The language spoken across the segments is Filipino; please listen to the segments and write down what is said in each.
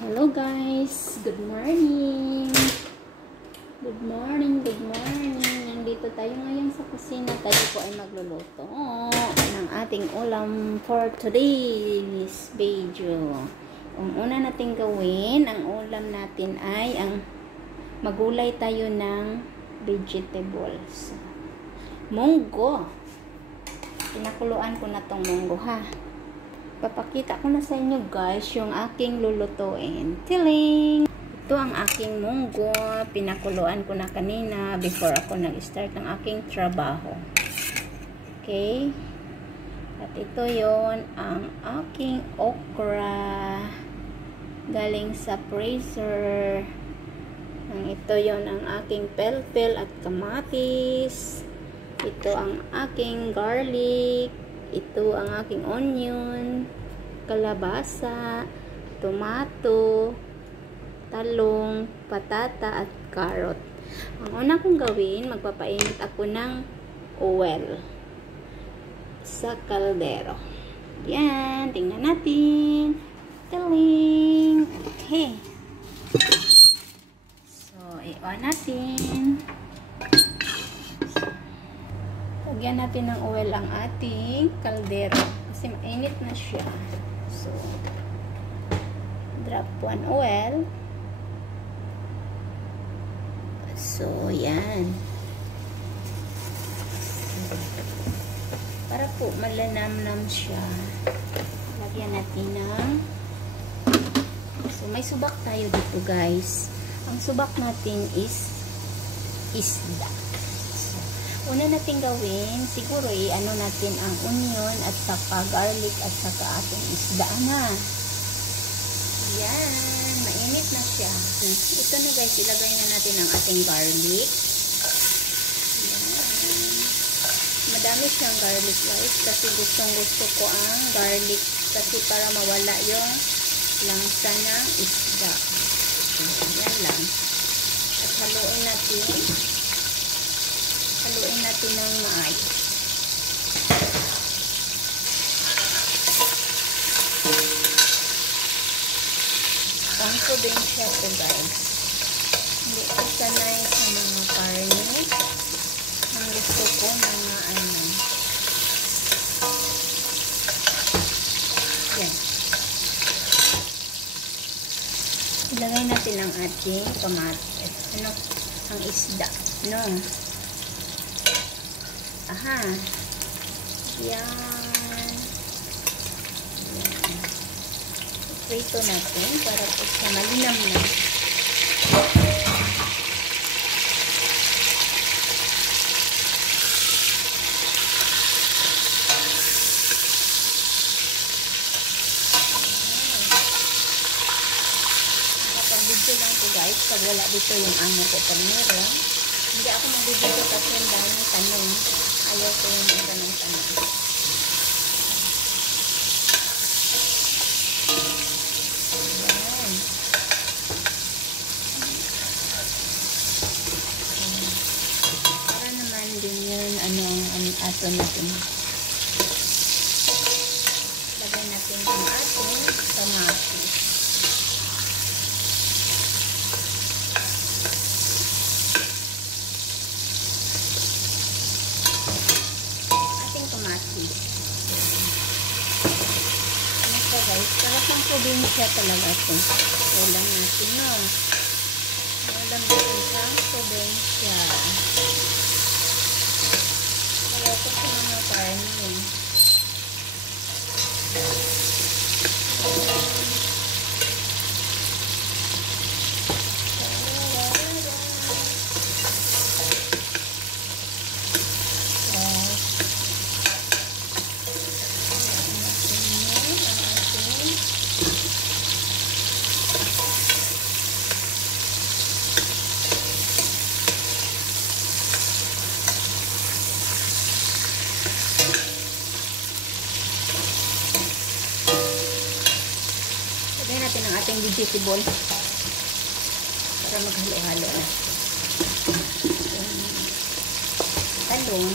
Hello guys, good morning. Good morning, good morning. Nandito tayo ngayon sa kusina. Tayo po ay magluluto ng ating ulam for today's video. Ang una natin gawin, ang ulam natin ay magulay tayo ng vegetables. Munggo. Pinakuluan ko na tong munggo ha. Papakita ko na sa inyo guys yung aking lulutuin. Tiling! Ito ang aking munggo. Pinakuluan ko na kanina before ako nag-start ng aking trabaho. Okay? At ito yon ang aking okra. Galing sa freezer. Ito yon ang aking pelpel at kamatis. Ito ang aking garlic. Ito ang aking onion, kalabasa, tomato, talong, patata, at carrot. Ang una kong gawin, magpapainit ako ng oil sa kaldero. Yan, tingnan natin. Taling! Okay. So, i-on natin. Lagyan natin ng oil ang ating kaldero kasi mainit na siya. So, drop 1 oil. So, yan. Para po malanamnam siya. Lagyan natin ng so, may subak tayo dito guys. Ang subak natin is isda. Una natin gawin, siguro ano natin ang onion at saka garlic at saka ating isda na. Yan, mainit na siya. Ito na guys, ilagay na natin ang ating garlic. Yan. Madami siyang garlic guys kasi gustong gusto ko ang garlic kasi para mawala yung langsa ng isda. So, yan lang. At haluin natin. Haluin natin ng maayos. Confidential ko guys. Hindi ko sanay sa mga karne. Ang gusto ko mga yan. Ilagay natin ang ating kamatis. Ang isda. No. Aha. Yan. Yan. Prito natin para po siya malinam na. Kapag-video lang po guys, pag wala dito yung amo ko panero. Hindi ako mag-video kasi ang daming tanong. Ayaw ko yung mga tanong-tanong. Ayan. Para naman din yun, ang ato natin. Lagay natin yung ating kamatis. Guys, sarap ng probinsya talaga ito. Ulam natin, no? Ulam natin sa probinsya. Kaya ito sa mga karne. Lagyan natin ang ating vegetable para maghalo-halo na. Talong.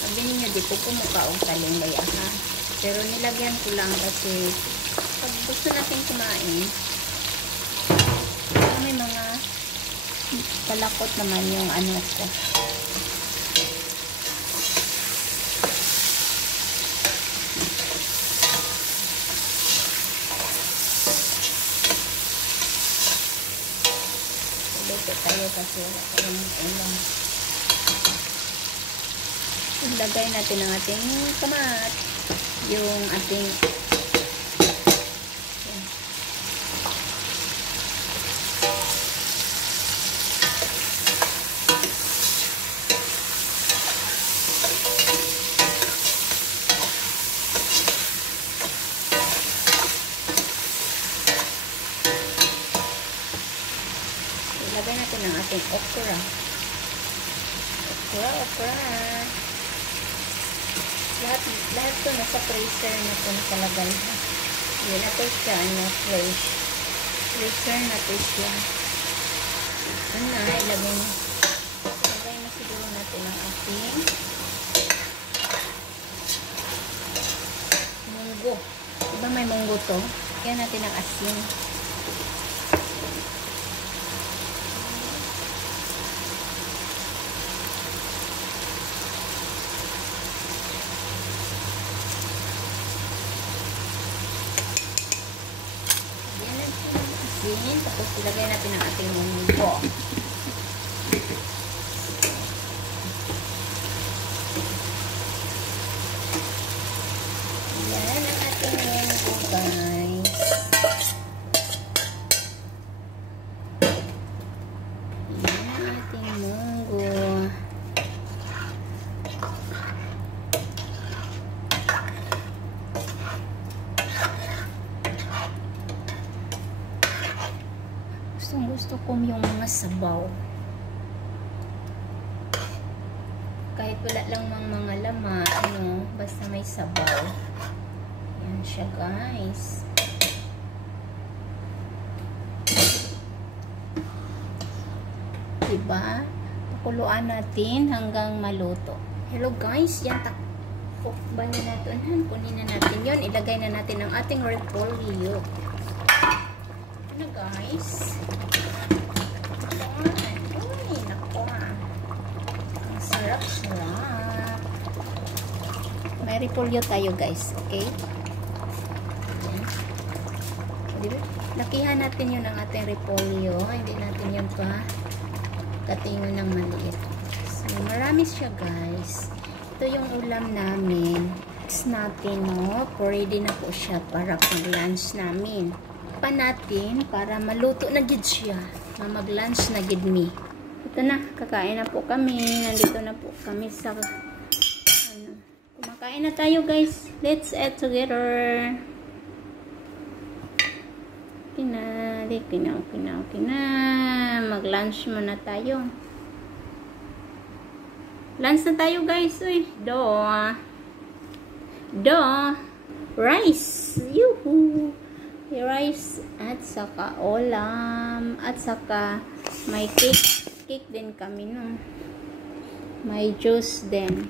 Sabi ninyo, di ko pumukha ang talong gaya ha. Pero nilagyan ko lang kasi pag gusto natin kumain, may mga palakot naman yung ano ko. Luto tayo kasi yung ulam. Ilagay natin ang ating kamat, yung ating ilagay natin ang ating okra. Okra. Lahat to nasa freezer na ito nakalagay. Yun na ito siya, fresh. Freezer na ito siya. Ito na, ilagay na siguro natin ang ating munggo. Diba may munggo to? Kaya natin ang asin. Tapos ilagay natin ang ating munggo. Yan ang ating munggo, guys. Yan ang ating munggo. Gusto ko yung mga sabaw. Kahit wala lang mga laman, basta may sabaw. Yan siya, guys. Diba? Pakuluan natin hanggang maluto. Hello, guys. Yan, takpan na natin. Kunin na natin yun. Ilagay na natin ang ating repolyo. Ano, guys? Uy, naku. Ang sarap-sarap. May repolyo tayo, guys. Okay? Ayan. Lakihan natin yun ang ating repolyo. Hindi natin yun pa katingon ng maliit. So, marami siya, guys. Ito yung ulam namin. It's natin, no? Ready na po siya para pag-lunch namin. Pa natin para maluto na gid siya. Mag-lunch na gid mi. Ito na, kakain na po kami. Nandito na po kami sa kumakain na tayo, guys. Let's eat together. Kina. Mag-lunch muna tayo. Lunch na tayo, guys. Uy, rice. Yuhu. Rice at saka ulam at saka may cake din kami, no? May juice din.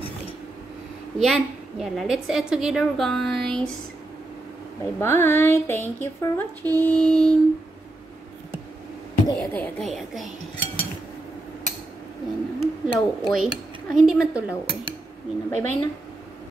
Okay. Yan. Yala, let's eat together, guys. Bye-bye. Thank you for watching. Agay. Yan, lauoy. Hindi man to lauoy. Yan, bye-bye na.